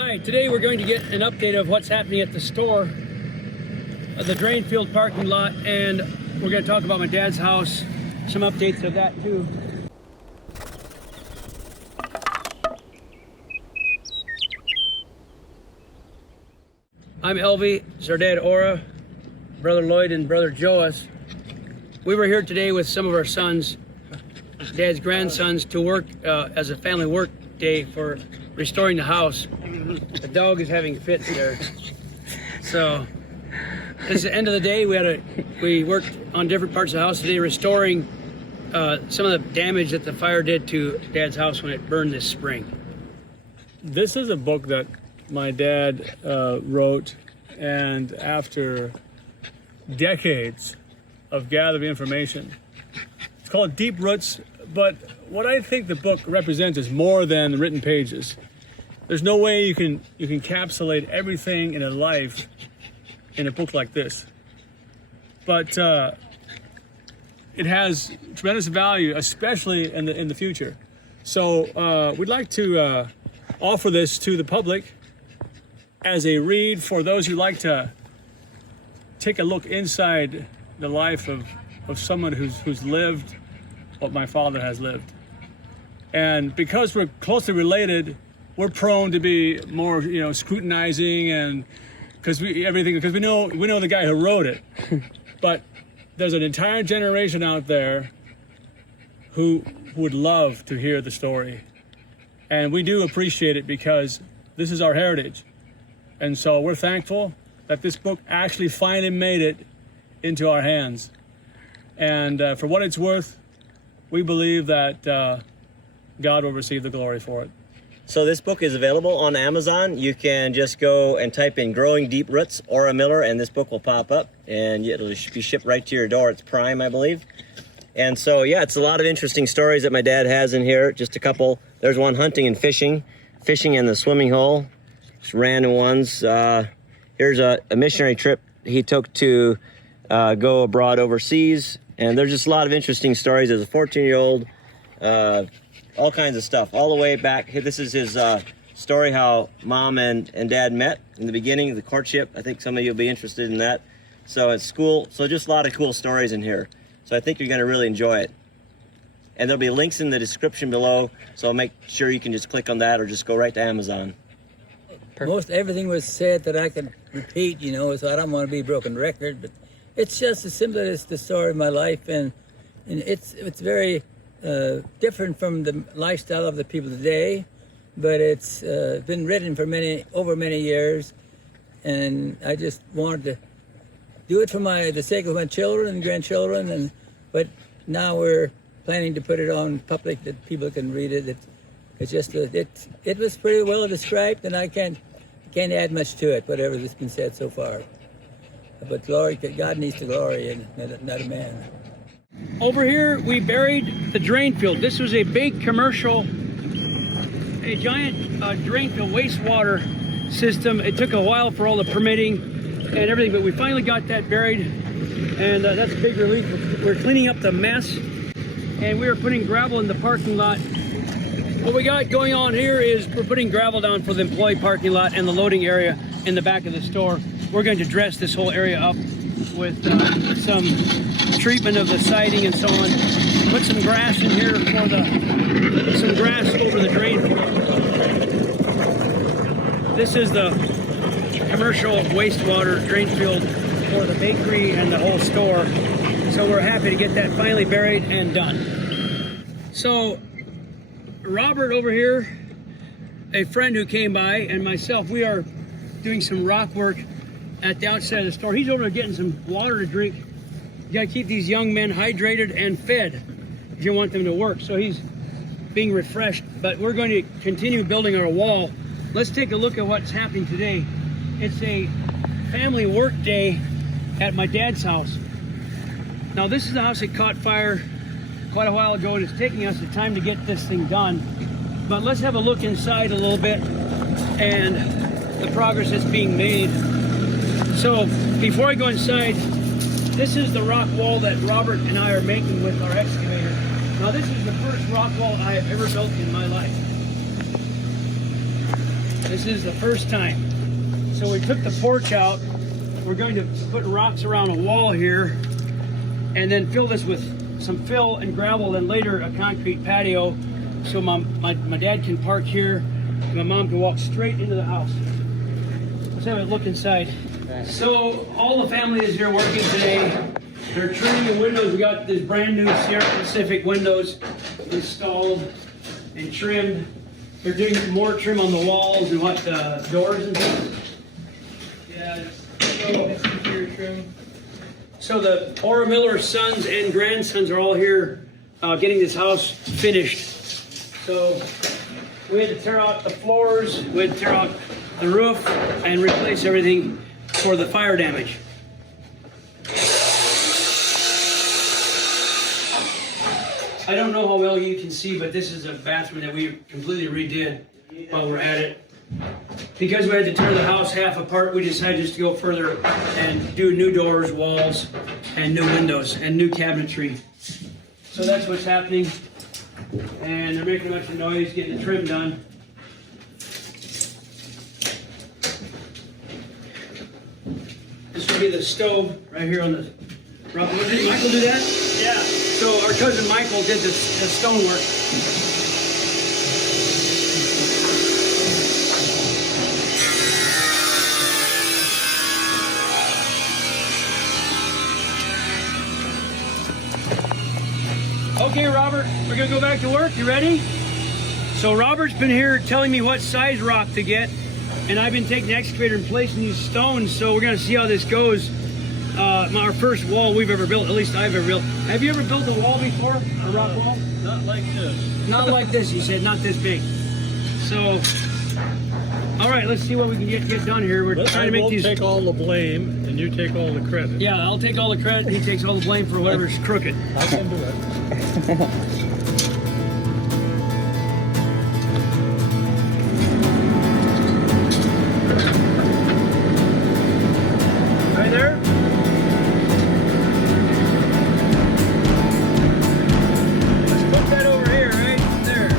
Hi, today we're going to get an update of what's happening at the store, the drain field parking lot, and we're going to talk about my dad's house, some updates of that too. I'm Elvie, it's our dad Ora, brother Lloyd and brother Joas. We were here today with some of our sons, dad's grandsons, to work as a family work day for restoring the house. The dog is having fits there. So it's the end of the day. We worked on different parts of the house today, restoring some of the damage that the fire did to dad's house when it burned this spring. This is a book that my dad wrote, and after decades of gathering information, it's called Deep Roots, but what I think the book represents is more than the written pages. There's no way you can encapsulate everything in a life in a book like this. But it has tremendous value, especially in the future. So we'd like to offer this to the public as a read for those who like to take a look inside the life of someone who's lived what my father has lived. And because we're closely related, we're prone to be more, scrutinizing, and because we know the guy who wrote it. But there's an entire generation out there who would love to hear the story. And we do appreciate it because this is our heritage. And so we're thankful that this book actually finally made it into our hands. And for what it's worth, we believe that God will receive the glory for it. So this book is available on Amazon. You can just go and type in Growing Deep Roots, Ora Miller, and this book will pop up, and it'll be shipped right to your door. It's Prime, I believe. And so, yeah, it's a lot of interesting stories that my dad has in here. Just a couple. There's one hunting and fishing in the swimming hole. Just random ones. Here's a missionary trip he took to go abroad overseas. And there's just a lot of interesting stories. There's a 14-year-old, all kinds of stuff, all the way back. This is his story, how mom and dad met in the beginning, the courtship. I think some of you will be interested in that. So at school, so just a lot of cool stories in here. So I think you're going to really enjoy it. And there'll be links in the description below, so make sure you can just click on that or just go right to Amazon. Most everything was said that I could repeat, so I don't want to be a broken record, but it's just as simple as the story of my life, and it's very different from the lifestyle of the people today, but it's been written for over many years, and I just wanted to do it for the sake of my children and grandchildren, but now we're planning to put it on public that people can read it. It was pretty well described, and I can't add much to it, whatever has been said so far. But glory, God needs the glory, and not a man. Over here, we buried the drain field. This was a big commercial, a giant drain field wastewater system. It took a while for all the permitting and everything, but we finally got that buried, and that's a big relief. We're cleaning up the mess, and we are putting gravel in the parking lot. What we got going on here is we're putting gravel down for the employee parking lot and the loading area in the back of the store. We're going to dress this whole area up with some treatment of the siding and so on. Put some grass in here for some grass over the drain field. This is the commercial wastewater drain field for the bakery and the whole store. So we're happy to get that finally buried and done. So Robert over here, a friend who came by, and myself, we are doing some rock work at the outside of the store. He's over there getting some water to drink. You gotta keep these young men hydrated and fed if you want them to work. So he's being refreshed, but we're going to continue building our wall. Let's take a look at what's happening today. It's a family work day at my dad's house. Now this is the house that caught fire quite a while ago, and it's taking us the time to get this thing done. But let's have a look inside a little bit and the progress that's being made. So before I go inside, this is the rock wall that Robert and I are making with our excavator. Now this is the first rock wall I have ever built in my life. This is the first time. So we took the porch out. We're going to put rocks around a wall here and then fill this with some fill and gravel, and later a concrete patio so my dad can park here and my mom can walk straight into the house. Let's have a look inside. So all the family is here working today. They're trimming the windows. We got this brand new Sierra Pacific windows installed and trimmed. They're doing more trim on the walls and what, doors and things. Yeah, so the Ora Miller sons and grandsons are all here getting this house finished. So we had to tear out the floors, we had to tear out the roof and replace everything for the fire damage. I don't know how well you can see, but this is a bathroom that we completely redid while we're at it. Because we had to tear the house half apart, we decided just to go further and do new doors, walls, and new windows, and new cabinetry. So that's what's happening. And they're making a bunch of noise getting the trim done. This will be the stove right here on the... Did Michael do that? Yeah. So our cousin Michael did the stonework. Okay, Robert, we're gonna go back to work. You ready? So Robert's been here telling me what size rock to get, and I've been taking the excavator and placing these stones, so we're gonna see how this goes. Our first wall we've ever built, at least I've ever built. Have you ever built a wall before? A rock wall? Not like this. Not like this, he said, not this big. So, all right, let's see what we can get done here. We're trying to make these... take all the blame, and you take all the credit. Yeah, I'll take all the credit, he takes all the blame for whatever's crooked. I can do it. Right there? Let's put that over here, right there.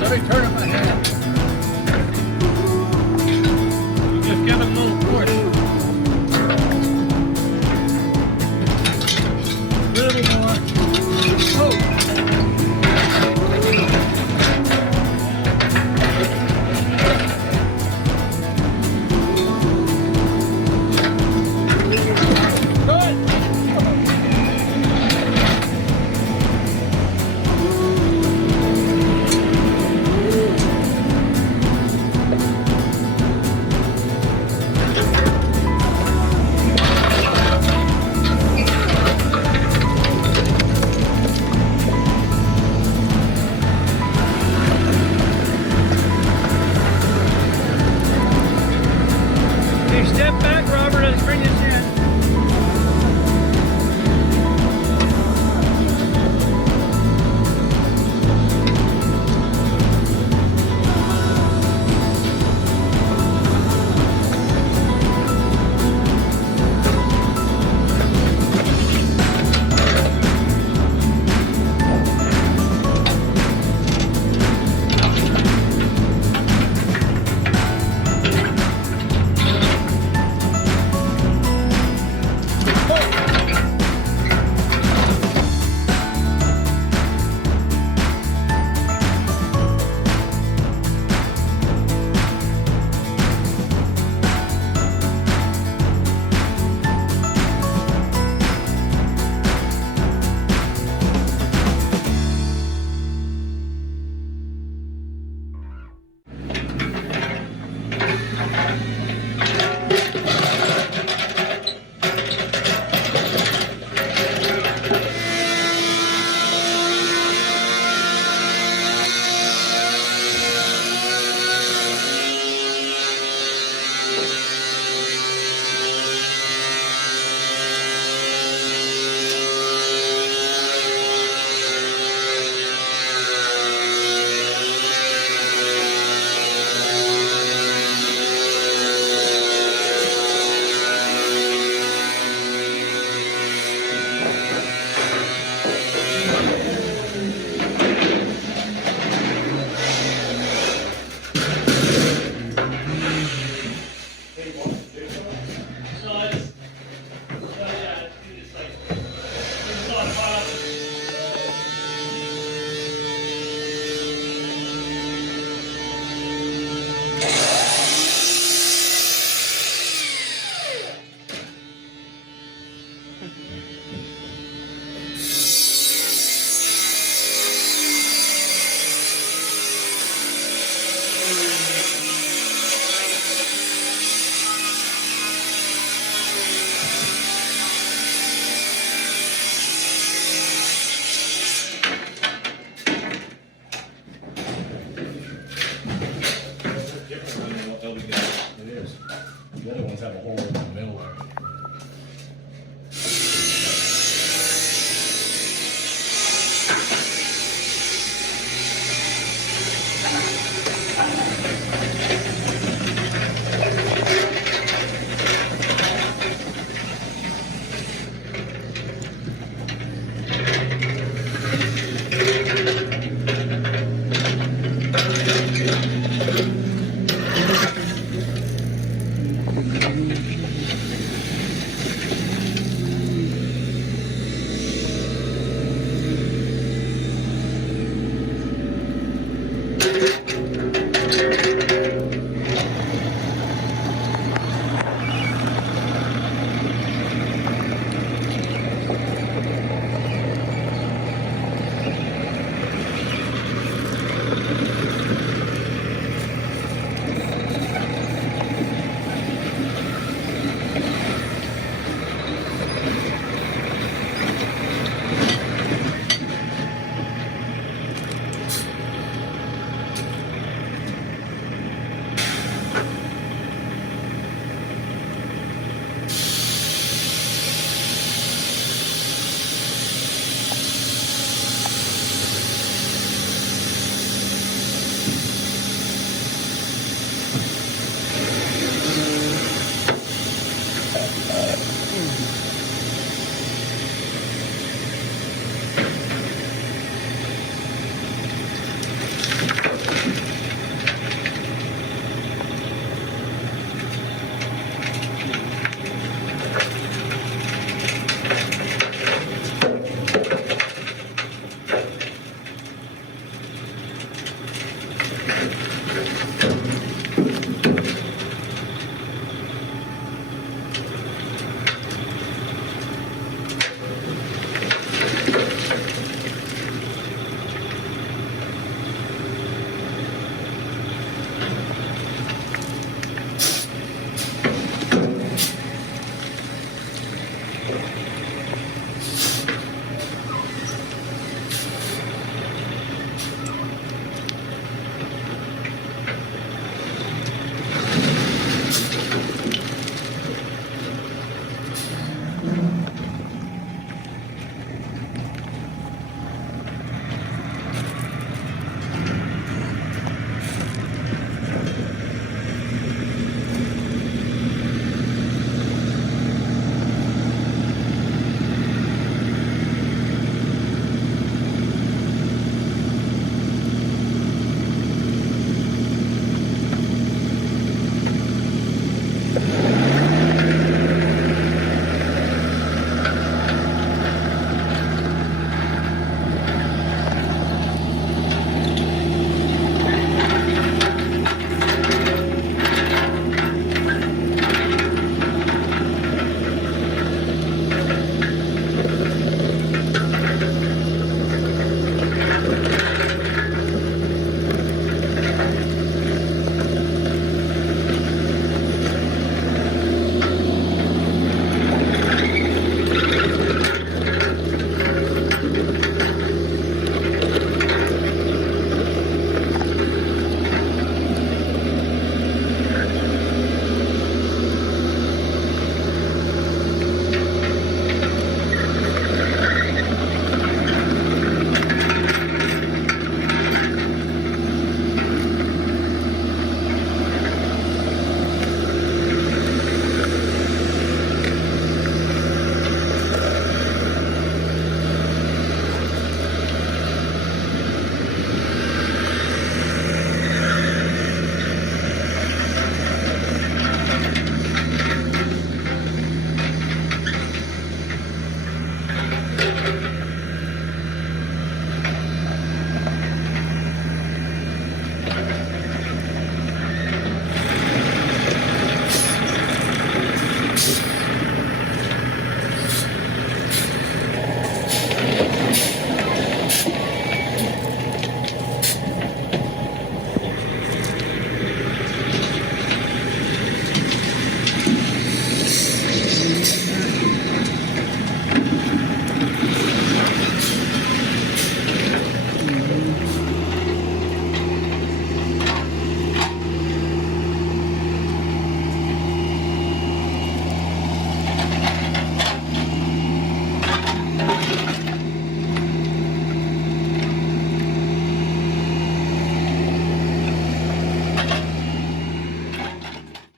Let me turn it my hand. Different than what Elvie got. It is. The other ones have a hole in the middle there.